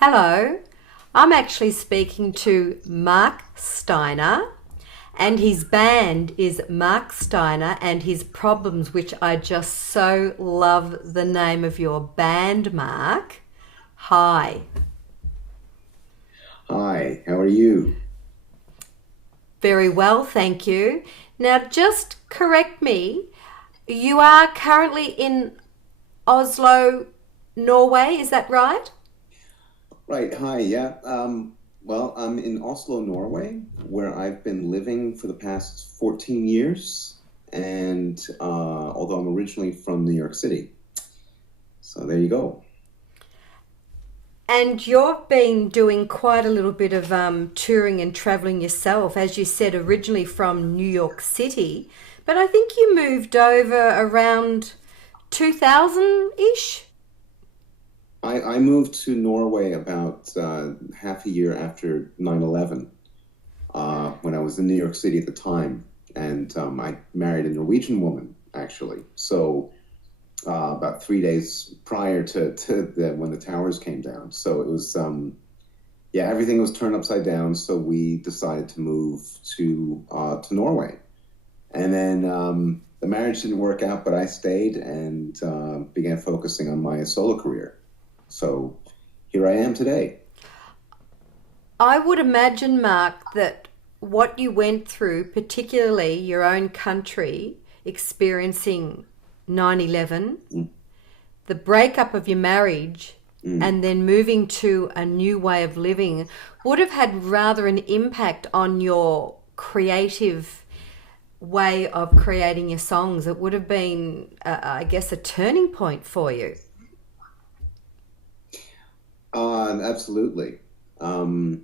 Hello, I'm actually speaking to Mark Steiner, and his band is Mark Steiner and His Problems, which I just so love the name of your band, Mark. Hi. Hi, how are you? Very well, thank you. Now, just correct me, you are currently in Oslo, Norway, is that right? Right, hi, yeah. Well, I'm in Oslo, Norway, where I've been living for the past 14 years, and although I'm originally from New York City. So there you go. And you've been doing quite a little bit of touring and traveling yourself, as you said, originally from New York City. But I think you moved over around 2000 ish. I moved to Norway about half a year after 9/11, when I was in New York City at the time, and I married a Norwegian woman, actually. So about 3 days prior to when the towers came down. So it was, yeah, everything was turned upside down. So we decided to move to Norway, and then the marriage didn't work out, but I stayed and began focusing on my solo career. So here I am today. I would imagine, Mark, that what you went through, particularly your own country experiencing 9/11, Mm, the breakup of your marriage, mm. and then moving to a new way of living would have had rather an impact on your creative way of creating your songs. It would have been, I guess, a turning point for you. Absolutely. Um,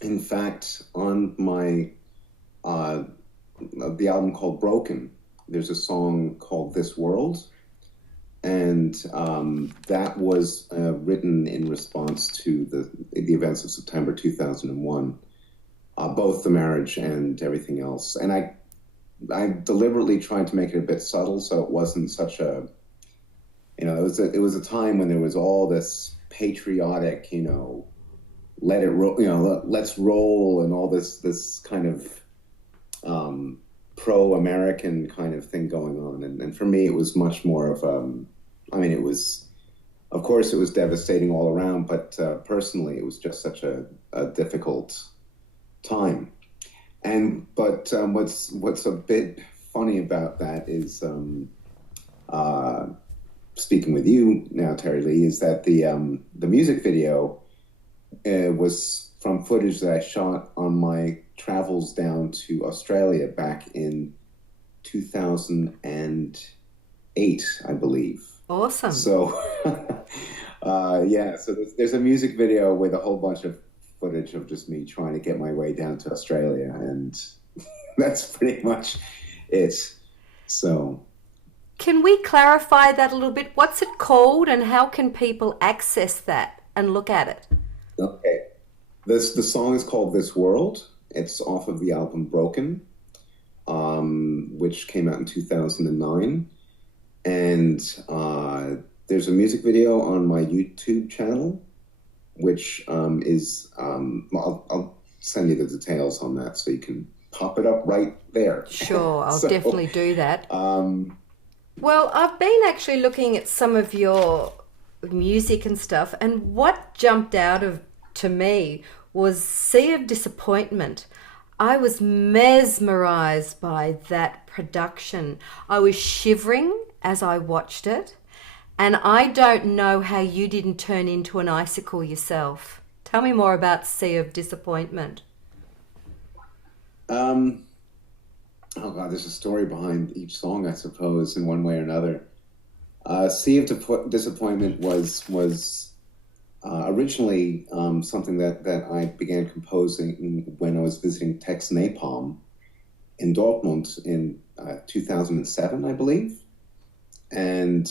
in fact, on my uh, the album called Broken, there's a song called This World, and that was written in response to the events of September 2001, both the marriage and everything else. And I deliberately tried to make it a bit subtle, so it wasn't such a, it was a time when there was all this patriotic, let it roll, let's roll, and all this kind of pro-American kind of thing going on. And for me, it was much more of, I mean, it was, of course, it was devastating all around, but personally, it was just such a difficult time. And but what's a bit funny about that is, uh, speaking with you now, Terry Lee, is that the music video was from footage that I shot on my travels down to Australia back in 2008, I believe. Awesome. So, yeah, so there's a music video with a whole bunch of footage of just me trying to get my way down to Australia, and that's pretty much it. So, Can we clarify that a little bit? What's it called and how can people access that and look at it? okay, the song is called "This World." It's off of the album Broken, which came out in 2009. And there's a music video on my YouTube channel, which I'll send you the details on that so you can pop it up right there. Sure, I'll So, definitely do that. um, Well, I've been actually looking at some of your music and stuff, and what jumped out of to me was Sea of Disappointment. I was mesmerized by that production. I was shivering as I watched it, and I don't know how you didn't turn into an icicle yourself. Tell me more about Sea of Disappointment. um, oh God, there's a story behind each song, I suppose, in one way or another. Sea of Disappointment was originally something that I began composing when I was visiting Tex Napalm in Dortmund in 2007, I believe. And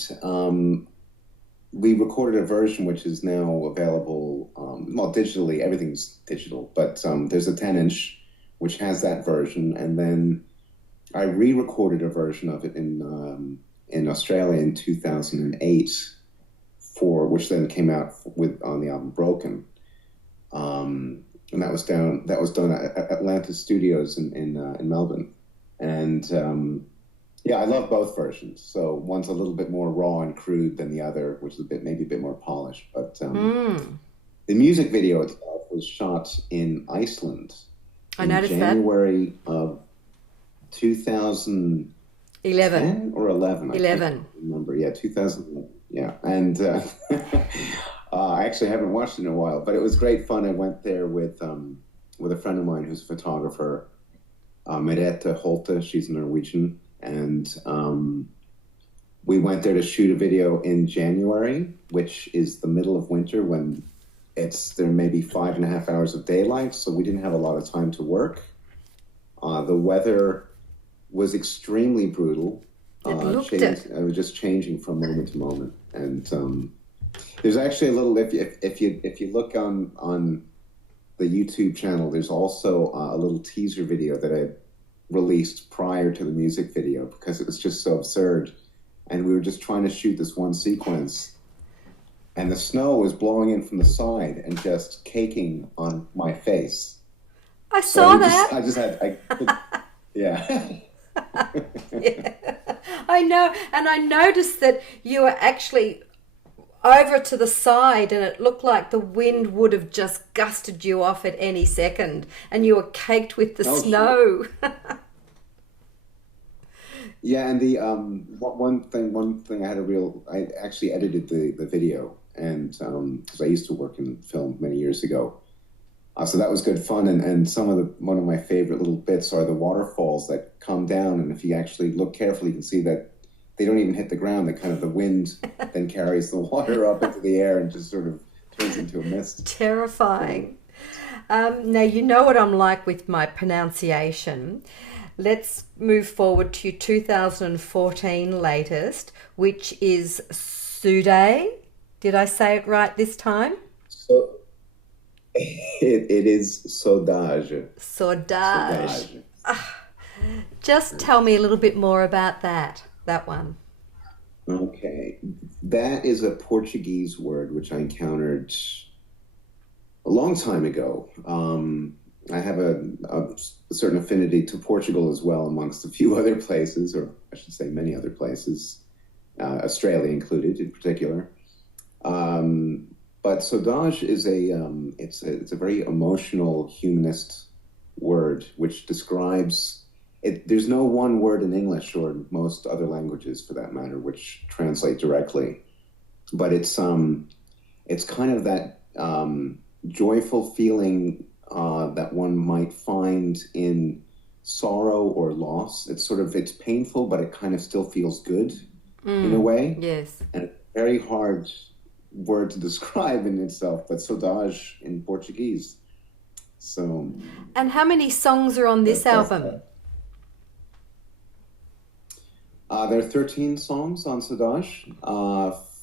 we recorded a version which is now available, well, digitally, everything's digital, but there's a 10-inch which has that version. And then I re-recorded a version of it in Australia in 2008, which then came out with on the album Broken. And that was done at Atlantis Studios in Melbourne. And yeah, I love both versions. So one's a little bit more raw and crude than the other, which is maybe a bit more polished. But the music video itself was shot in Iceland I in noticed January of 2010 11. or 11. 11. I can't remember. Yeah, 2011. Yeah, and I actually haven't watched it in a while, but it was great fun. I went there with a friend of mine who's a photographer, Merete Holte. She's Norwegian, and we went there to shoot a video in January, which is the middle of winter when there may be 5.5 hours of daylight, so we didn't have a lot of time to work. The weather was extremely brutal. It was just changing from moment to moment, and there's actually a little. If you look on the YouTube channel, there's also a little teaser video that I released prior to the music video because it was just so absurd, and we were just trying to shoot this one sequence, and the snow was blowing in from the side and just caking on my face. I saw that. Yeah. Yeah, I know, and I noticed that you were actually over to the side, and it looked like the wind would have just gusted you off at any second, and you were caked with the snow. Sure. Yeah, and the one thing I actually edited the video, and because I used to work in film many years ago. So that was good fun, and one of my favorite little bits are the waterfalls that come down, and if you actually look carefully, you can see that they don't even hit the ground. The wind then carries the water up into the air and just sort of turns into a mist. Terrifying. Now, you know what I'm like with my pronunciation. Let's move forward to your 2014 latest, which is Sude. Did I say it right this time? So, it is Saudade. Saudade. Just tell me a little bit more about that one. Okay. That is a Portuguese word which I encountered a long time ago. I have a certain affinity to Portugal as well, amongst a few other places, or I should say many other places, Australia included in particular. But saudade is it's a very emotional humanist word which describes it. There's no one word in English or most other languages for that matter which translate directly, but it's kind of that joyful feeling that one might find in sorrow or loss. It's painful, but it kind of still feels good in a way. Yes, and it's very hard word to describe in itself, but saudade in Portuguese. So. And how many songs are on this album? There are 13 songs on saudade,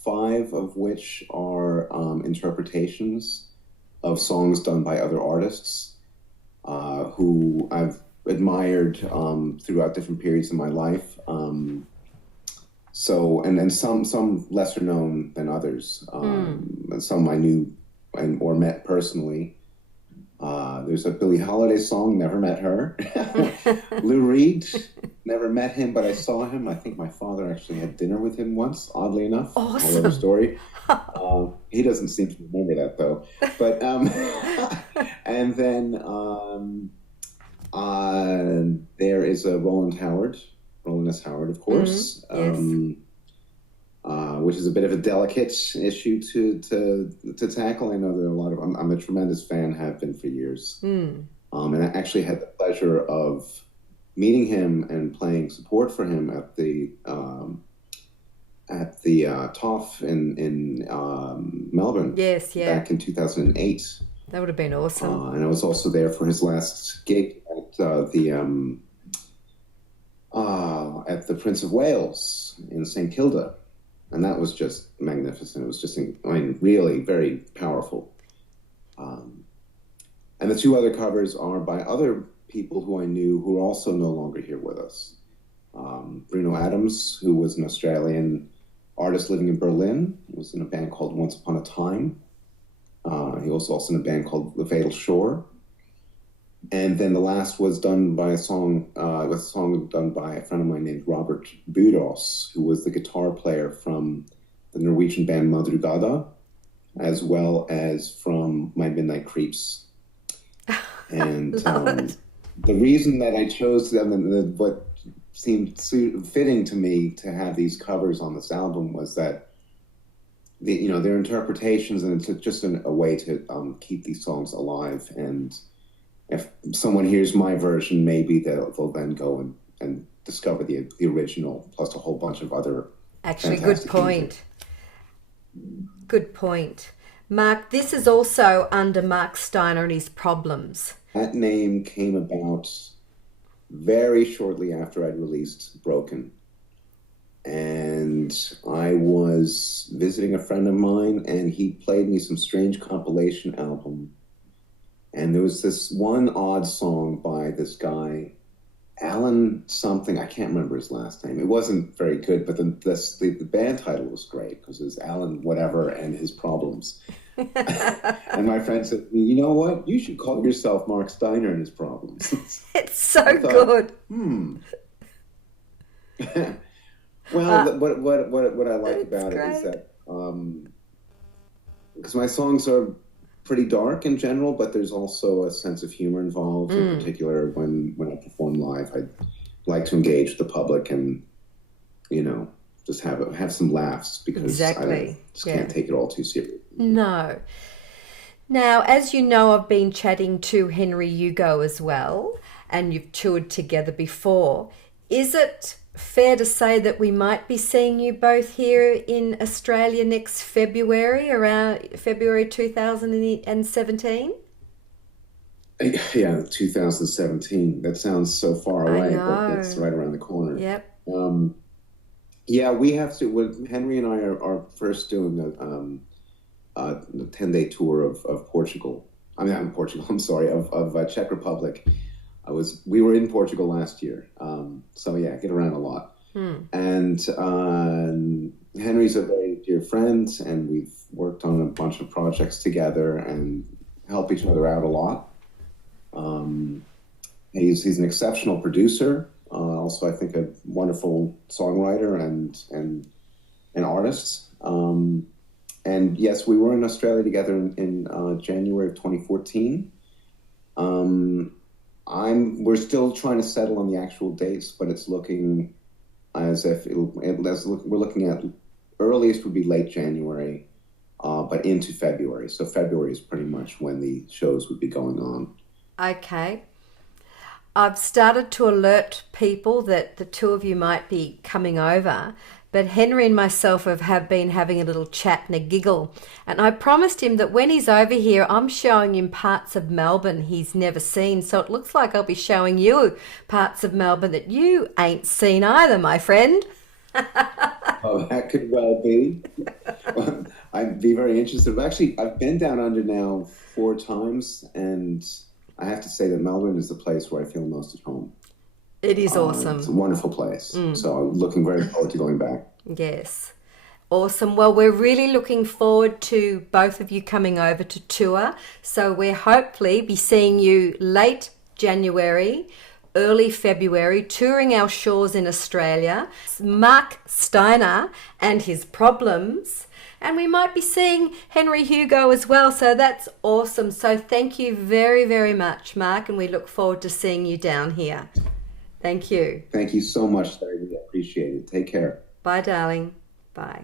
5 of which are interpretations of songs done by other artists who I've admired throughout different periods of my life. So, and some lesser known than others. Some I knew or met personally. There's a Billie Holiday song, never met her. Lou Reed, never met him, but I saw him. I think my father actually had dinner with him once, oddly enough. Awesome. Whole other story. He doesn't seem to remember that, though. But, and then there is a Roland S. Howard, of course, yes. Which is a bit of a delicate issue to tackle. I know that I'm a tremendous fan, have been for years. And I actually had the pleasure of meeting him and playing support for him at the TOF in Melbourne. Yes, yeah. Back in 2008. That would have been awesome. And I was also there for his last gig at the Prince of Wales in St Kilda, and that was just magnificent. It was just, really very powerful. And the 2 other covers are by other people who I knew who are also no longer here with us. Bruno Adams, who was an Australian artist living in Berlin. He was in a band called Once Upon a Time. He was also in a band called The Fatal Shore. And then the last was done by a song done by a friend of mine named Robert Buros, who was the guitar player from the Norwegian band Madrugada, as well as from My Midnight Creeps. And the reason that I chose them and what seemed fitting to me to have these covers on this album was that their interpretations, and it's just a way to keep these songs alive. And if someone hears my version, maybe they'll then go and discover the original, plus a whole bunch of other. Actually, good point. Good point. Mark, this is also under Mark Steiner and his Problems. That name came about very shortly after I'd released Broken. And I was visiting a friend of mine, and he played me some strange compilation album. And there was this one odd song by this guy, Alan something. I can't remember his last name. It wasn't very good, but the band title was great because it was Alan whatever and his Problems. And my friend said, you know what? You should call yourself Mark Steiner and his Problems. It's so good. Well, what I like about it is that because my songs are pretty dark in general, but there's also a sense of humor involved. In particular, when I perform live, I like to engage the public and just have some laughs because I just can't take it all too seriously. No. Now, as you know, I've been chatting to Henry Hugo as well, and you've toured together before. Is it fair to say that we might be seeing you both here in Australia next February, around February 2017? Yeah, 2017. That sounds so far away, but it's right around the corner. Yep. Yeah, we have to. Henry and I are first doing a 10-day tour of Portugal. I mean, not Portugal. I'm sorry, of Czech Republic. We were in Portugal last year, so yeah, get around a lot. And Henry's a very dear friend, and we've worked on a bunch of projects together and help each other out a lot. He's an exceptional producer, also I think a wonderful songwriter and an artist. And yes, we were in Australia together in January of 2014. We're still trying to settle on the actual dates, but it's looking as if we're looking at earliest would be late January, but into February. So February is pretty much when the shows would be going on. Okay. I've started to alert people that the two of you might be coming over, but Henry and myself have been having a little chat and a giggle. And I promised him that when he's over here, I'm showing him parts of Melbourne he's never seen. So it looks like I'll be showing you parts of Melbourne that you ain't seen either, my friend. Oh, that could well be. I'd be very interested. Actually, I've been down under now 4 times, and I have to say that Melbourne is the place where I feel most at home. It is awesome. It's a wonderful place. So I'm looking very forward to going back. Yes. Awesome. Well, we're really looking forward to both of you coming over to tour. So we'll hopefully be seeing you late January, early February, touring our shores in Australia. Mark Steiner and his Problems. And we might be seeing Henry Hugo as well. So that's awesome. So thank you very, very much, Mark. And we look forward to seeing you down here. Thank you. Thank you so much, Terri. I appreciate it. Take care. Bye, darling. Bye.